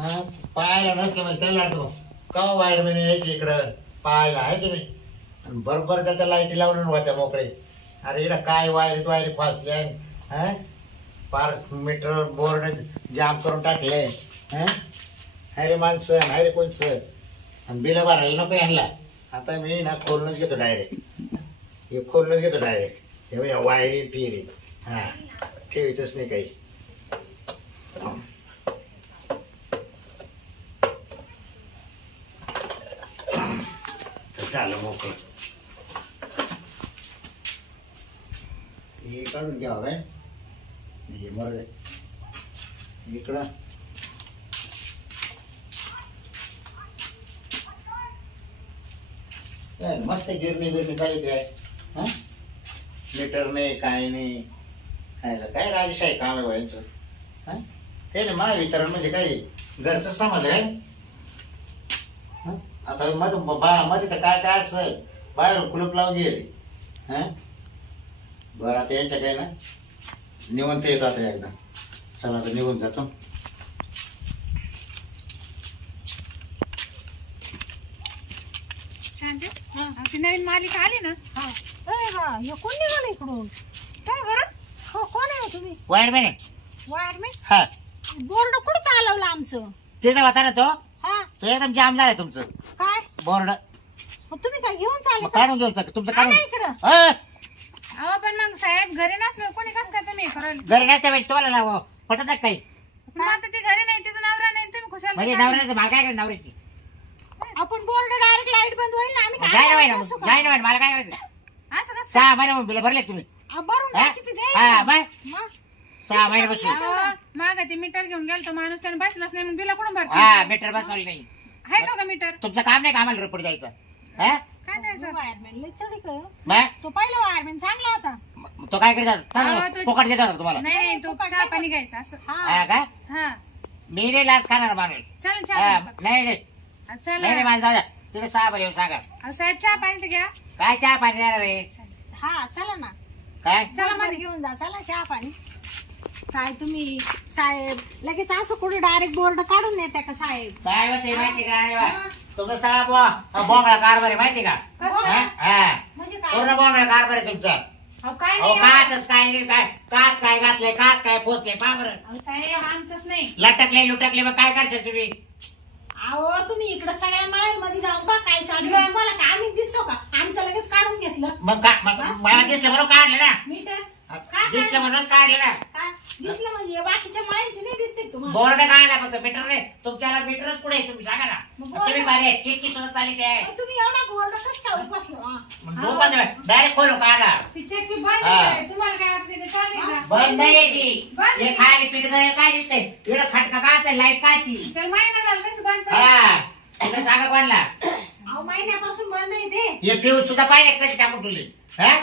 हा, पाहायला नसलं म्हणजे त्याला लागतो का वायर म्हणे यायची इकडं? पाहायला आहे की नाही? आणि बरोबर त्याच्या लाईटी लावून होत्या मोकळे? अरे इकडं काय वायरी वायरी फासले आहे हा? पार मीटर बोर्ड जाम करून टाकले. हा? अरे माणसं हाय रे कोण सर आणि बिलं भरायला नको यांना. आता मी ना खोलूनच घेतो डायरेक्ट हे खोलूनच घेतो डायरेक्ट हे वायरी पिरी. हां ठेवीतच नाही काही तर झालं मोकळं हे काढून घ्यावं काय? हे मर इकडं. काय मस्त गिरणी बिरणी चालत आहे हां? मीटर नाही काय नाही. खायला काय राजेशाही काम आहे बायांचं हा? ते ना महावितरण म्हणजे काय? घरचं समाज आहे. आता मध बा मध्ये तर काय काय असेल? बाहेर कुलूप लावून गेली. हा? बरं आता यांच्या काय ना निवंत येतो आता एकदा. चला आता निघून जातो. शांती? नवीन मालिका आली ना? अरे हा हे कोण निघालं इकडून? काय करून हो कोण आहे तुम्ही? वायरमॅन आहे. वायरमॅन? हा. बोर्ड कुठं चालवलं आमचं? तिकडे होता ना तो? हा. तो एकदम जाम झालाय तुमचं. काय? बोर्ड. मग तुम्ही काय घेऊन चालले मग का? काढून घेऊन टाक तुमचं काढून आणा इकडं. अ, अहो पण मग साहेब घरी नसलं कोणी कसं काय तुम्ही करायला घरी नसते म्हणजे तुम्हाला ना पटत नाही काही. मग आता ती घरी नाही तिचं नवरा नाही तुम्ही खुशाल म्हणजे नवऱ्याचं मला काय करायचं नवऱ्याची? आपण बोर्ड डायरेक्ट लाइट बंद होईल ना आम्ही काय ना करायला बाई बसू का? जाय ना बाई, मला काय करायचं? असं कसं? सहा महिने बिल भरले तुम्ही. आ, भरून हा? टाकी ते हा जाईल. बाय. मग? सहा महिने बसून अहो, मागं ते मीटर घेऊन गेलतो माणूस त्याने बसलाच नाही मग बिला कुठून हा भरतो मीटर बसवलं नाही. आहे का मीटर? तुमचं काम नाही का आम्हाला रिपोर्ट द्यायचं. हा? काय द्यायचं? वायरमॅन चढी काय तो पहिला वायरमॅन चांगला होता. तो काय करायचा? अहो, चांगलं तो- फुकट देत होता तुम्हाला. नाही नाही तो चहा पाणी घ्यायचा असं. हा. हा का? हा. मी नाही लाच खाणार माणूस. चला हा, चहा पाणी नाही नाही जाऊ द्या. तिथे सहा बजे येऊन सांगा. साहेब चहा पाणी तर घ्या. काय चहा पाणी देणार रे हा चला ना. काय? चला चला मध्ये. घेऊन जा चला चहा पाणी. काय तुम्ही साहेब लगेच असं कुठे डायरेक्ट बोर्ड काढून येते का साहेब? काय होते माहिती का? तुमचा सगळा बो- बोंगळा कारभार आहे माहिती का? हा? हा. म्हणजे पूर्ण बोंगळा कारभार आहे तुमचा. अहो काय अहो नाही. कातच काय नाही काय काय घातलंय कात काय पोचले पा बरं. अहो, साहेब आमचंच नाही. लटकले लुटकले मग काय करशाल तुम्ही? अहो तुम्ही इकडे सगळ्या माळ्यांमध्ये जाऊन बा काय चालू आहे तुम्हाला का आम्ही दिसतो का? आमचं लगेच काढून घेतलं. मग का मग मला दिसलं म्हणून काढलं ना. मीटर? दिसलं म्हणूनच काढलं ना. दिसलं म्हणजे बाकीच्या माळ्यांची नाही दिसते का तुम्हाला? बोर्ड काढला फक्त? मीटर नाही? तुमच्याला मीटरच पुढे आहे, तुम्ही सांगा मग ना बोर्ड- तुम्ही पाहिजे चिटकी सुद्धा चालली ते अहो, तुम्ही एवढा बोर्ड कसं काय उपसलं? डायरेक्ट खोलून काढा. ती चक्की बंद हा. आहे. तुम्हाला काय वाटतं ते चालेल का? बंद आहे ती. बंद हे खायला पीठ करायला काय दिसतंय? इकडं खटका काय लाइट तर महिना झाला तशी बंद पडली. हा. तुला सांगा कोणला. अहो महिन्यापासून बंद आहे ते. हे फ्यूज सुद्धा पाहिजे कशी टाकून ठेवली? हा?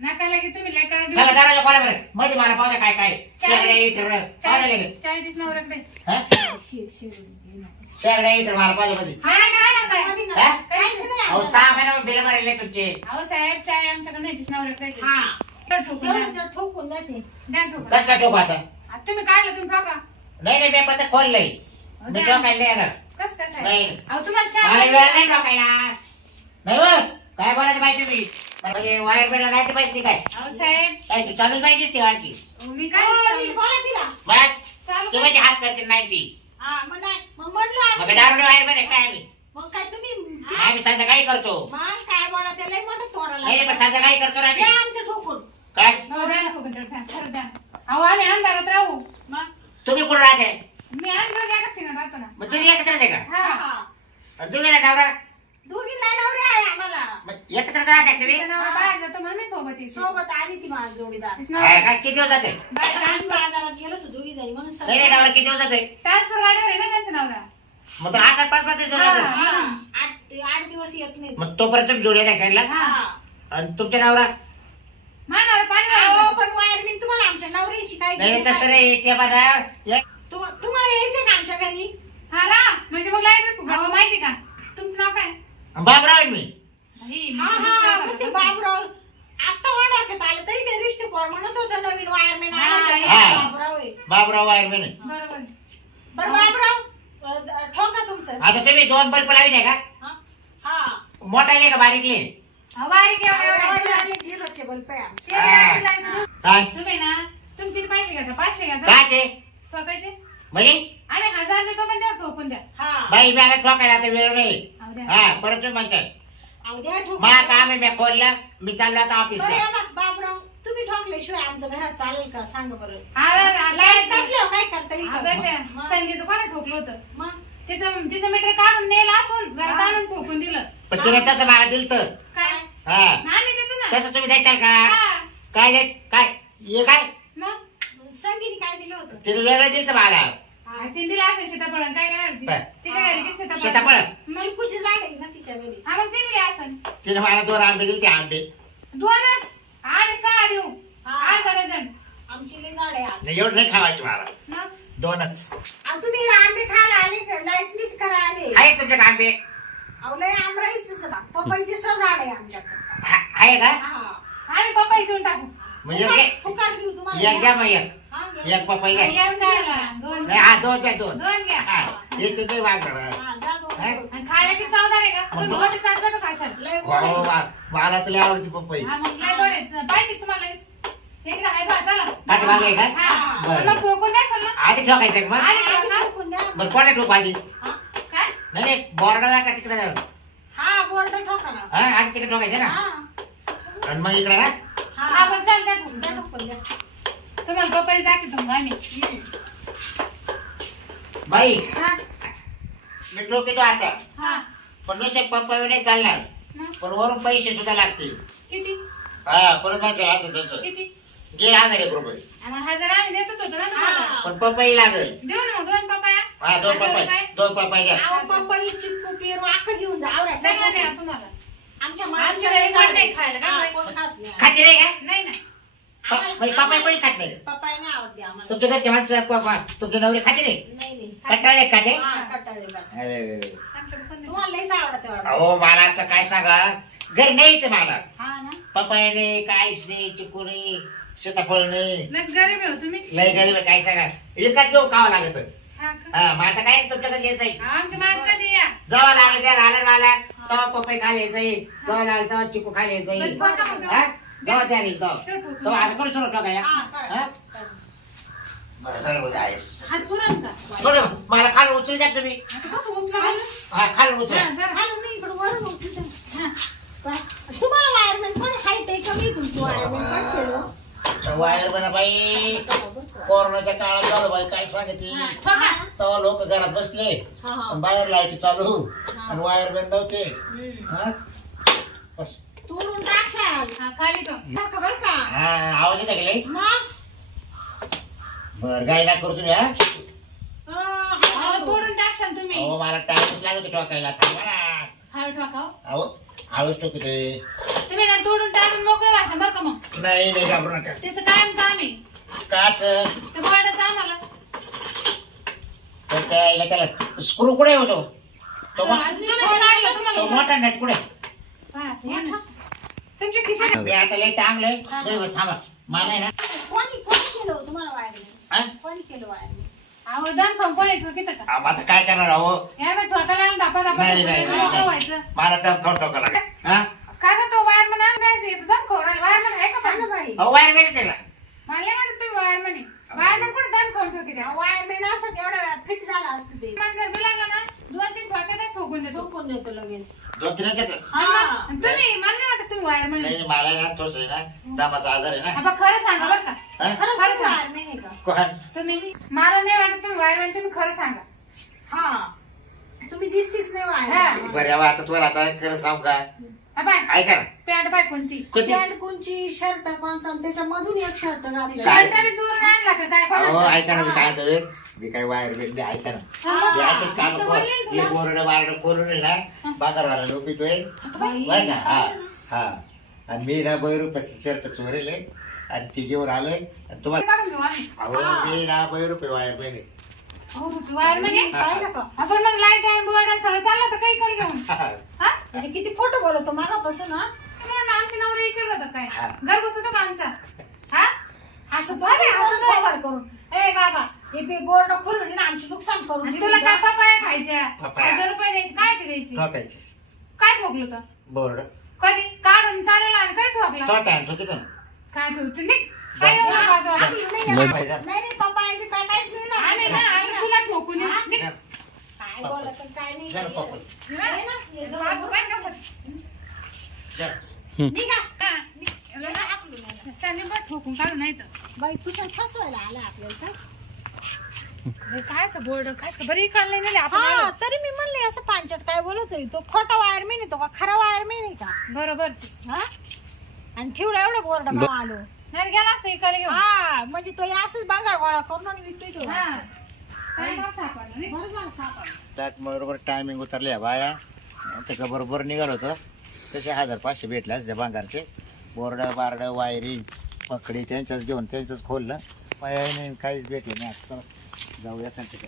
नका लगे तुम्ही लय करा चला जरा कोणा बरं मध्ये मला पाहू द्या काय काय. शेगड्या इटर पाहिलं लगेच चाळीस नवऱ्याकडे हा? शि- शि- हे? नको. शेगड्या इटर मला पाहिलं मध्ये. हा काय काय मध्ये ना. हा? काहीच नाही अहो. सहा महिने बिल भरले तुमचे. अहो साहेब चाय आमच्याकडे नाही तीस नवऱ्याकडे हा. तर ठोकून तेवढं द्या. तर ठोकून जाते. द्या ठोकून. कस काय आता? आता तुम्ही काढलं तुम्ही ठोका. नाही नाही मी पण खोललंय. मी नाही येणार. कस काय साहेब? नाही. अहो तुम्हाला चहा मला पाणी वेळ द्या. नाही टोकायला नाही हो. काय बोलायचं पाहिजे तुम्ही? म्हणजे वायर बिला लाइट पाहिजे काय? अहो साहेब. काय तू चालूच पाहिजे ती आणखी मी काय अहो, चालू- नीट बोला तिला. मग चालू ते म्हणजे हात करते नाईन्टी. हा मग नाही मग म्हणलं मग आम्ही. दारुडे वायर बरे काय आम्ही? मग काय तुम्ही आम्ही संध्याकाळी करतो. मग काय बोला त्याला लय मोठं तोराला नाही पण संध्याकाळी करतो ना द्या आम्ही आमचं ठोकून. काय? हो, द्या ना ठोकून, द्या, द्या, खरं द्या. अहो आम्ही अंधारात राहू. मग? तुम्ही कुठं राहते? मी राहतो ना. मग तुम्ही एकत्रच आहे का? हा हा. आणि तुम्ही ना नवरा? दोघी नवरे आहे आम्हाला मग एकत्रच राहते तुम्ही? तिचा नवरा बाहेर जातो म्हणून मी सोबत येते. सोबत आली ती माझा जोडीदार. तिचा हा, नवरा काय किती दिवस जाते? बाहेर आम्ही बाजारात गेलो होतो दोघी जणी म्हणून नाही नाही नवरा किती दिवस जाते? ट्रान्सफर गाडीवर आहे ना त्यांचा नवरा. मग तो आठ आठ पाच पाच दिवस हा. जातो. हा, आठ आठ दिवस येत नाही मग तोपर्यंत तुम्ही जोडी खेळला हा. आणि तुमच्या नवरा? पाणी अहो, पण तुम्हाला आमच्या नवऱ्याची काय नाही तसं? नाही. ते बघा एक- तुम- तुम्हाला यायचंय का आमच्या घरी? हा ना म्हणजे मग लाइट फुकट अहो, माहिती का? तुमचं नाव काय? बाबराव आहे मी नाही, हा मी हा दुसऱ्या मग ते घरात बाबराव आता वाढवण्यात आलं तरी त्या दिवशी ते पोर होतं नवीन वायरमॅन हा. बाबराव आहे. बाबराव वायरमॅन आहे बरोबर. बरं तुमचं? आता तुम्ही दोन बल्ब लावले का? हा? हा. मोठा आहे का बारीकले अहो, बारीक एवढे एवढे एवढे आले झिरोचे बल्ब आहे आमचे. ते लाइट लाइट. काय? तुम्ही ना तुम्ही किती पैसे घेता? पाचशे घेता? काय ते ठोकायचे? म्हणजे? आम्ही हजार देतो पण द्या ठोकून द्या. हा. बाई मी आता ठोकायला आता वेळ नाही. अहो, द्या. हा परत तुम्ही म्हणतात अहो, द्या ठोकून. मला काम आहे मी खोललं मी चाललो आता बरं, ऑफिसला या बा- बाबराव. तुम्ही ठोकल्याशिवाय आमचं घरात चालेल का? सांगा बरं. लाइट लाइट नसल्यावर काय करता येईल अगं का? त्या मग- संगीचं कोणा ठोकलं होतं? मग? तिचं तिचं मीटर काढून नेलं असून घरात आणून ठोकून दिलं. पण तिने तसं मला दिलं तर काय? हा. आम्ही देतो ना. तसं तुम्ही द्याल का? हा. काय द्याय काय? हे काय? मग? संगीने काय दिलं होतं? तिने वेगळं दिलं मला. हा, ते दिलं असेल सीताफळ काय देणार ती? काय? तिच्या घरी किती सीताफळ. सीताफळ? मग चिकूची झाड आहे ना तिच्या घरी. हा मग ते दिले असेल. तिने मला दोन आंबे दिले ते आंबे. दोनच आम्ही सहा देऊ हा. आठ डझन आज. नाही, एवढं नाही खावायचे मला मग? दोनच. आणि तुम्ही आंबे खायला आले लाइट नीट करा आले. आहे तुमच्याकडे आंबे अहो लय आमराईच पपईची सुद्धा झाड आहे आमच्याकडे. हा- आहे का? हा. आम्ही पप्पा देऊन टाकू. म्हणजे एक फुकट देऊ तुम्हाला. एक द्या मग एक. हा, घ्या. एक पपई खायला दोन नाही हा दोन द्या दोन. दोन घ्या. हा एक नाही वागणार हा, जा दोन? दोन. आणि खायला किती चवदार आहे का? मग तुम्ही दोन- मोठे चाटलं का खाशाल लय गोड आहे. वा- मला तुला आवडती पपई. हा मग लय गोड आहे. पाहिजे तुम्हाला इकडे आहे बा चला पाठीमागे आहे का? हा. बरं. ठोकून आधी ठोकायचं का मग? आधी ठोका. ठोकून द्या. बरं कोणा ठोक आधी? हा. काय? नाही नाही बोर्डाला का तिकडे. हा बोर्ड ठोका ना. हा आधी तिकडे ठोकायचं ना? हा. आणि मग इकडे ना हा हा पण चाल द्या ठोकून. द्या ठोकून द्या. तुम्हाला पप्पा दाखवतो मग आम्ही बाई हा. मी ठोकितो आता. हा. पण नुसते पप्पा नाही चालणार. मग पण वरून पैसे सुद्धा लागतील. किती? हा परत माझं असं. तसं किती? घे हजार एक रुपये आणि हजार आम्ही देतच होतो ना तुम्हाला. पण पपई लागेल. देऊ ना मग दोन पप्पाया हा दोन हजार पपई रुपये. दोन पपई अहो, पपई चिक्कू पेरू अख्खं घेऊन जा आवरा. सगळं द्या तुम्हाला. आमच्या आमच्या घरी कोण नाही खायला का? हा, कोण खात नाही. खाते नाही का? नाही ना प- बाई, पपई कोणी खात नाही? पपई नाही आवडते आम्हाला. तुमच्या घरचे माणसं प- प- तुमचे नवरे खाते नाही? नाही नाही. कंटाळले का ते हा, कटाळे बा. अरे अरे, अरे. आमच्याकडे पण नाही. तुम्हाला लईच आवडते वाटतं. अहो मला आता काय सांगा? घरी नाहीच मला. हा ना. पपई नाही काहीच नाही चिकू नाही. सीताफळ नाही लस गरीब आहे हो तुम्ही लय गरीब आहे, काय सांगा एकाच घेऊ खावं लागत हा का? हा मग आता काय तुमच्याकडे येत जाईल आमच्या मात कधी या जेव्हा लागलं त्या राहिलं मला तेव्हा पपई खायला जाईल जेव्हा लागलं तेव्हा चिकू खायला बघा. हा? तेव्हा ठोकून तेव्हा आता कोणी सुरू टाकाया हा, करा. हा? बरं झालं बरं आहेस. हात पुरण का थोडं मला खाली उचलू द्या तुम्ही आता कसं उचला बरं? हा खाली उचला हा, धर. खालून नाही, इकडं वरून उचलू द्या. हा. बा. तुम्हाला वायरमॅन कोणी हाय ते कमी तुमची वायरमॅन वायर बना बाई कोरोनाच्या काळात झालं बाई काय सांगते. तेव्हा लोक घरात बसले हा, हा. आणि बाहेर लाइट चालू. आणि वायर बंद हम्म. हा? बस. हा, खाली ठेव. टाका बरं का हा आवाज येता गेले मग बर गाय ना करू तुम्ही हा अं, हा, तोडून टाकशाल तुम्ही अहो मला टाइमच लागत ठोकायला थांबा ना हळू टाका हो. अहो हळूच ठोकते तुम्ही ना तोडून टाकून मोकळे भाषा बरं का मग? नाही नाही घाबरू नका. त्याचं कायम काम आहे काच. ते बर्डाचं आम्हाला. तर त्या याला त्याला स्क्रू कुठे होतो तो? मो- अजून तुम्हीच काढलं तो तुम्हाला? मोठा नेट कुठे? हा, ते ना. तुमच्या खिशात मी आता लय टांगलंय. थांबा. मला आहे ना कोणी कोणी केलं हो हा? कोणी केलं अहो दम का आता काय करणार अहो? याला नाही नाही मोकळं नाही, व्हायचं. मला दम खाऊन टोका लागेल. हा? काय का तो वायरमन आण द्यायचं येतं दम खाऊ राहिला. वायरमन आहे का हा पण बाई. अहो वायर भेटच आहे ना मला नाही वाटत तुम्ही वायरमन आहे वायरमन कुठे खाऊन ठोकी द्या वायरमॅन असं तेवढ्या वेळात फिट झाला असतं ते. मन जर बिलागला ना दोन तीन ठोक्यातच ठोकून देतो. ठोकून देतो लगेच. दोन तीन याच्यातच आणि मग- आणि तुम्ही मला नाही वाटत तुम्ही वायरमन नाही आहे नाही, मला आहे ना थोडस ना दमाचा आजार आहे ना. हा, बा खरं सांगा बरं का. हा? खरंच खरं सांग. वायरमॅन आहे का? कोण? तुम्ही मला नाही वाटत तुम्ही वायरमन तुम्ही खरं सांगा. हा. तुम्ही दिसतीच नाही हा. वायरमॅन बरं यावं आता तुम्हाला आता खरं सांगू का? हा, बाय. ऐका ना. पॅन्ट बाय कोणती? कोणती? पॅन्ट कोणची? शर्ट कोणचा आणि त्याच्यामधून एक शर्ट घातलं. काय? शर्ट बी चोरून आणला का? काय अहो कोणाचा? ऐका ना मी काय मी काय वायर भेटले ऐका ना. मी असंच काम तर ना तुला. एक बोरड बारड खोलून आहे ना बाजारवाला लोक येतोय बाई, बर का? हा हा. आणि मी ना बय रुपयाचे शर्ट चोरेले आणि ती घेऊन आलोय. आणि तुम्हाला काढून घेऊ आम्ही. अहो मी ना बय रुपये वायर बहिणी आहे पाहिलं का आपण मग लाइट आणि बोर्ड आणि सगळं चाललं होतं काही कोण घेऊन? हा. म्हणजे किती फोटो बोलवतो मागापासून हा? तुम्हाला आमचे नवरे विचारलं होतं हा. काय घर बसवतो का आमचा? हा? असं तो असं थोबाड करून. ए बाबा हे बे बोर्ड खोलून ना आमचे नुकसान करून आणि दिले तुला काय का? पपाया खायच्या? पपाया. हजार रुपये द्यायचे काय ते द्यायची? ठोकायची. काय ठोकलं तर बोर्ड. कधी? काढून चालेल आणि काय ठोकला? टाइम काय ठोकतो? निघ. काय एवढं खातो? आम्ही नाही. नाही नाही पप्पा आम्ही काय काहीच नाही ना. आम्ही ना आम्ही तुला. काय बोलत आणि काय नाही. ना, हे हात कसं? निघा. हा. लगा ठोकून काढू नाही तर. बाई तुझ्या फसवायला आलं आपल्याला काय हे कायचं बोर्ड काय बरी काढले नाही आपण हा. तरी मी म्हणले असं पांचट काय बोलतोय तो खोटा वायरमॅन आहे तो का? खरा वायरमॅन आहे का? बरोबर. हा? आणि ठेवला एवढं बोर्ड आलो. नाही गेला असता इकडे घेऊन. हा म्हणजे तो या असंच बांगा गोळा करून आणि विकतोय तो. हा. काय बाप सापडला, निघ. बरं झालं सापडलं. त्यात बरोबर टायमिंग उतरल्या बाया. त्या बरोबर निघाल होतं. तसे हजार पाचशे भेटले असते भांगारचे बोर्ड बारड वायरिंग पकडी त्यांच्याच घेऊन त्यांचंच खोललं. पाया नाही काहीच भेटलं नाही. आता जाऊया त्यांच्या